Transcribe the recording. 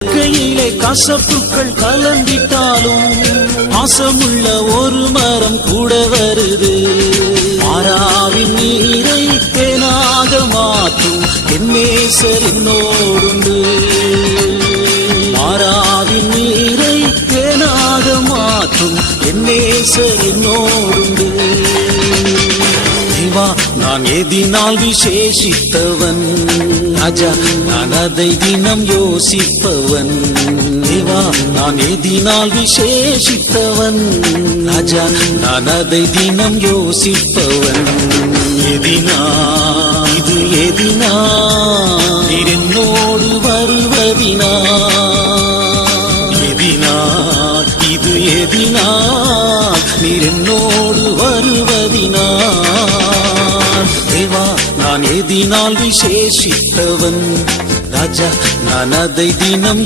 கையிலே கசப்புக்கள் கலந்திட்டாலும் பாசமுள்ள ஒரு மரம் கூட வருது. மாறாவின் நீரை தேனாக மாற்றும் என் நேசர் என்னோடுண்டு. மாறாவின் நீரை தேனாக மாற்றும் என் நேசர் என்னோடுண்டு. தேவா, நான் எதினால் விசேஷித்தவன் ராஜா, நான் அதை தினம் யோசிப்பவன். தேவா, நான் எதினால் விசேஷித்தவன் ராஜா, நான் அதை தினம் யோசிப்பவன். எதினா இது எதினா நீர் என்னோடு வருவதினா. எதினால் இது எதினா நீர் என்னோடு வருவதினா. தேவா, நான் எதினால் விசேஷித்தவன் ராஜா, நான் அதை தினம்